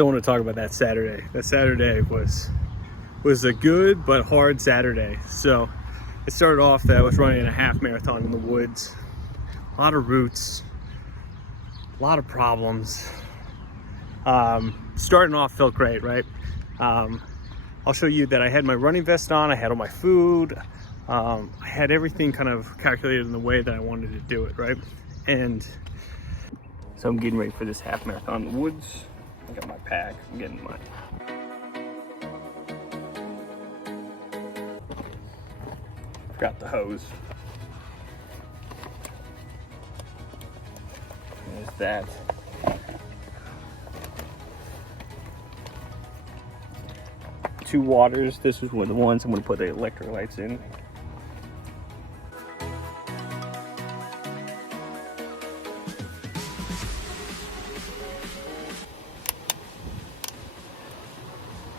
Still want to talk about that Saturday. That Saturday was a good but hard Saturday. So it started off that I was running a half marathon in the woods. A lot of roots, a lot of problems. Starting off felt great, right? I'll show you that I had my running vest on, I had all my food, I had everything kind of calculated in the way that I wanted to do it, right? And so I'm getting ready for this half marathon in the woods. I got my pack, I'm getting my got the hose. There's that. Two waters. This is one of the ones I'm going to put the electrolytes in.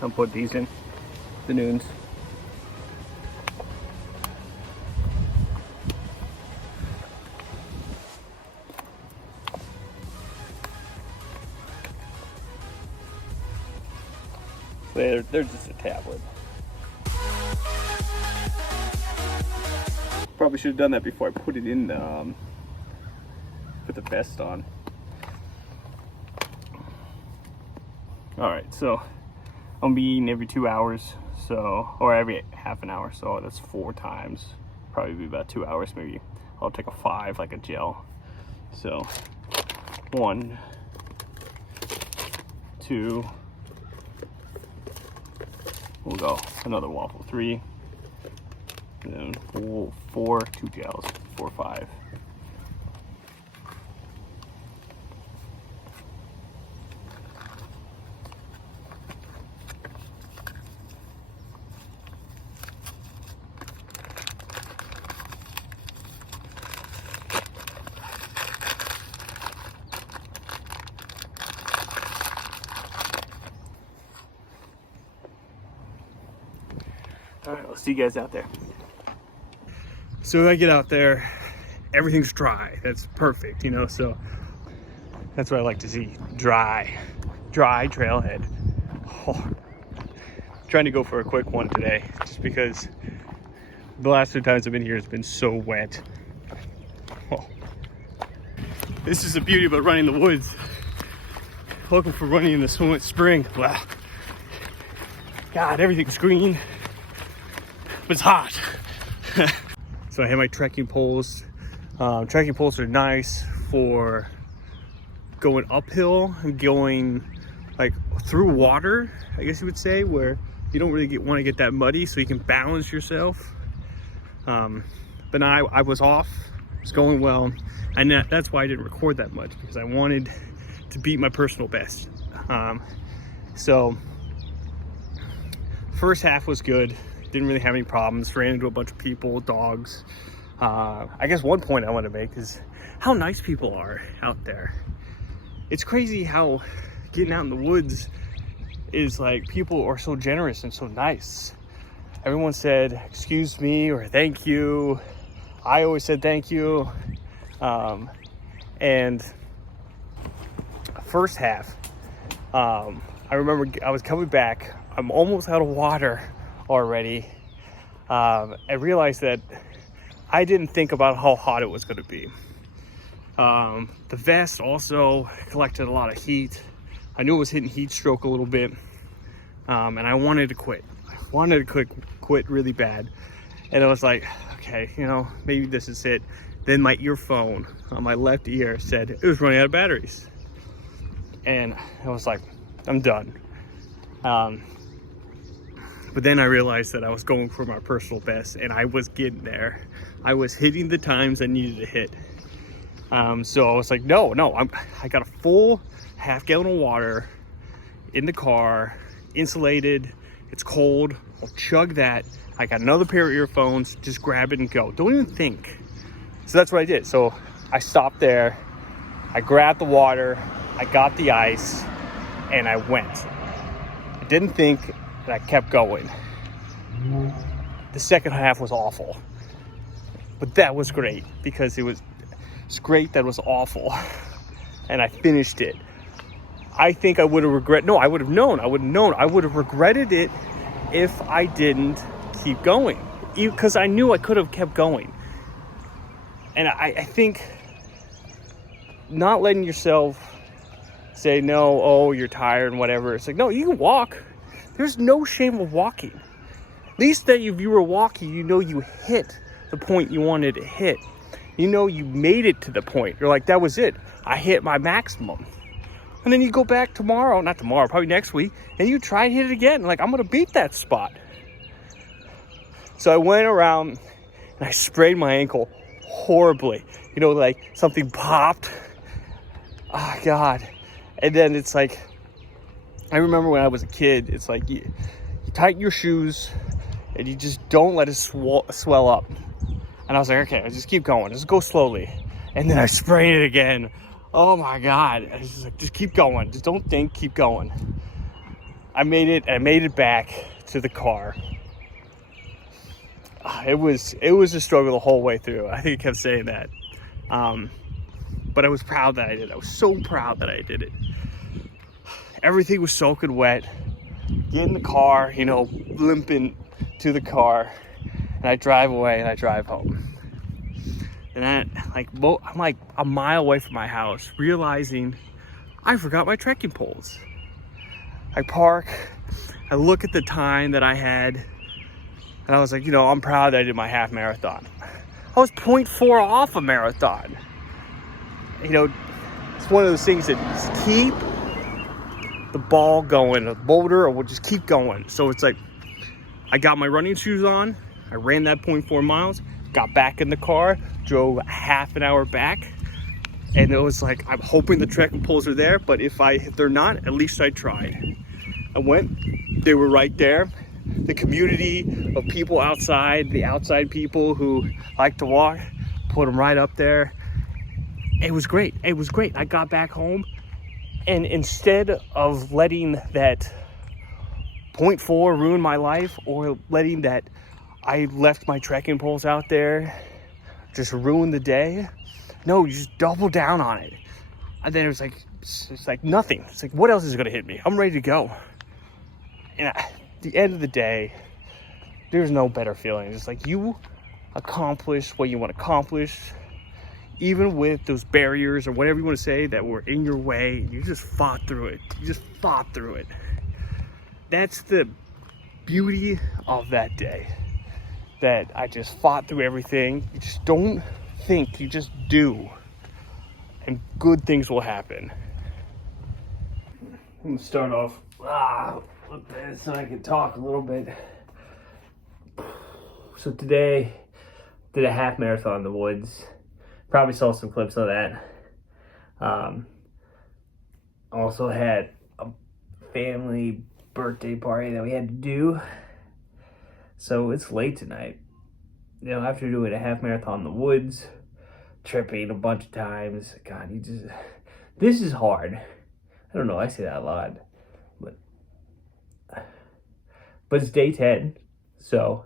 I'll put these in the noons. They're just a tablet. Probably should have done that before I put it in the put the vest on. All right, so I'm gonna be eating every 2 hours, or every half an hour, so that's 4 times. Probably be about 2 hours, maybe. I'll take a 5, like a gel. So 1, 2. We'll go another waffle, 3, and then 4, 2 gels, 4, 5. All right, I'll see you guys out there. So I get out there, everything's dry. That's perfect, you know, so that's what I like to see. Dry trailhead. Oh. Trying to go for a quick one today, just because the last 2 times I've been here, it's been so wet. Oh. This is the beauty about running in the woods. Looking for running in the spring. Wow. God, everything's green. But it's hot. So I have my trekking poles. Trekking poles are nice for going uphill and going like through water, I guess you would say, where you don't really want to get that muddy, so you can balance yourself. But now I was off, it was going well, and that's why I didn't record that much, because I wanted to beat my personal best. So first half was good. Didn't really have any problems. Ran into a bunch of people, dogs. I guess one point I want to make is how nice people are out there. It's crazy how getting out in the woods is like, people are so generous and so nice. Everyone said, excuse me, or thank you. I always said thank you. And first half, I remember I was coming back. I'm almost out of water already. I realized that I didn't think about how hot it was going to be. The vest also collected a lot of heat. I knew it was hitting heat stroke a little bit, and I wanted to quit. I wanted to quit really bad, and I was like, okay, you know, maybe this is it. Then my earphone on my left ear said it was running out of batteries, and I was like, I'm done. But then I realized that I was going for my personal best, and I was getting there. I was hitting the times I needed to hit. So I was like, no, I got a full half-gallon of water in the car, insulated, it's cold, I'll chug that. I got another pair of earphones, just grab it and go. Don't even think. So that's what I did. So I stopped there, I grabbed the water, I got the ice, and I went. I didn't think, and I kept going. The second half was awful, but that was great, because it's great that it was awful, and I finished it. I think I would have regretted. No, I would have known. I would have known. I would have regretted it if I didn't keep going, because I knew I could have kept going. And I think not letting yourself say no, oh, you're tired and whatever. It's like, no, you can walk. There's no shame of walking. At least that if you were walking, you know you hit the point you wanted to hit. You know you made it to the point. You're like, that was it. I hit my maximum. And then you go back tomorrow, not tomorrow, probably next week, and you try and hit it again. Like, I'm going to beat that spot. So I went around and I sprayed my ankle horribly. You know, like something popped. Oh, God. And then it's like, I remember when I was a kid, it's like you tighten your shoes and you just don't let it swell up. And I was like, okay, just keep going. Just go slowly. And then I sprayed it again. Oh my God. I was just like, just keep going. Just don't think, keep going. I made it back to the car. It was a struggle the whole way through. I think I kept saying that. But I was proud that I did it. I was so proud that I did it. Everything was soaking wet. Get in the car, you know, limping to the car. And I drive away and I drive home. And I'm like a mile away from my house, realizing I forgot my trekking poles. I park, I look at the time that I had, and I was like, you know, I'm proud that I did my half marathon. I was 0.4 off a marathon. You know, it's one of those things that just keep the ball going, the boulder, or we'll just keep going. So it's like, I got my running shoes on, I ran that 0.4 miles, got back in the car, drove half an hour back, and it was like, I'm hoping the trekking poles are there, but if they're not, at least I tried. I went, they were right there. The community of people outside, the outside people who like to walk, put them right up there. It was great. It was great. I got back home, and instead of letting that 0.4 ruin my life, or letting that I left my trekking poles out there just ruin the day, no, you just double down on it. And then it's like nothing. It's like, what else is going to hit me? I'm ready to go. And at the end of the day, there's no better feeling. It's like you accomplished what you want to accomplish, even with those barriers or whatever you want to say that were in your way. You just fought through it. You just fought through it. That's the beauty of that day. That I just fought through everything. You just don't think, you just do. And good things will happen. I'm gonna start off with this so I can talk a little bit. So today, did a half marathon in the woods. Probably saw some clips of that. Also had a family birthday party that we had to do. So it's late tonight. You know, after doing a half marathon in the woods, tripping a bunch of times, God, this is hard. I don't know, I say that a lot. But it's day 10, so,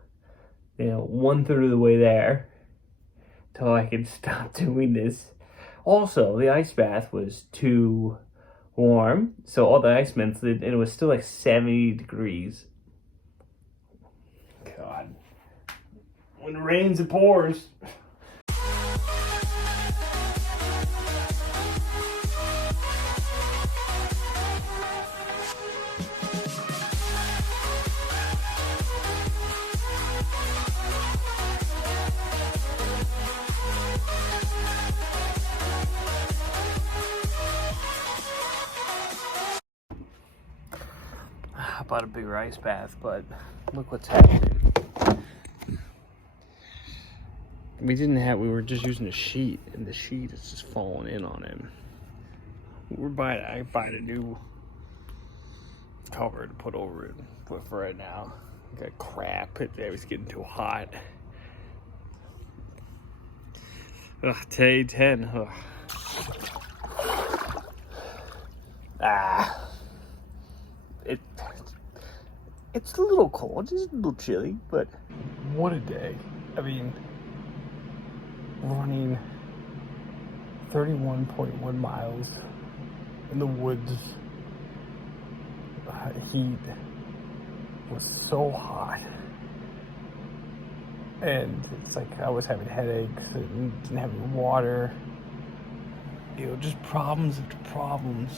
you know, 1/3 of the way there till I can stop doing this. Also, the ice bath was too warm, so all the ice melted, and it was still like 70 degrees. God. When it rains, it pours. I bought a bigger ice bath, but look what's happening. We were just using a sheet, and the sheet is just falling in on him. I bought a new cover to put over it, but for right now, I got crap. It was getting too hot. Day 10. It's a little cold, just a little chilly, but what a day. I mean, running 31.1 miles in the woods heat was so hot. And it's like I was having headaches and didn't have any water. You know, just problems after problems.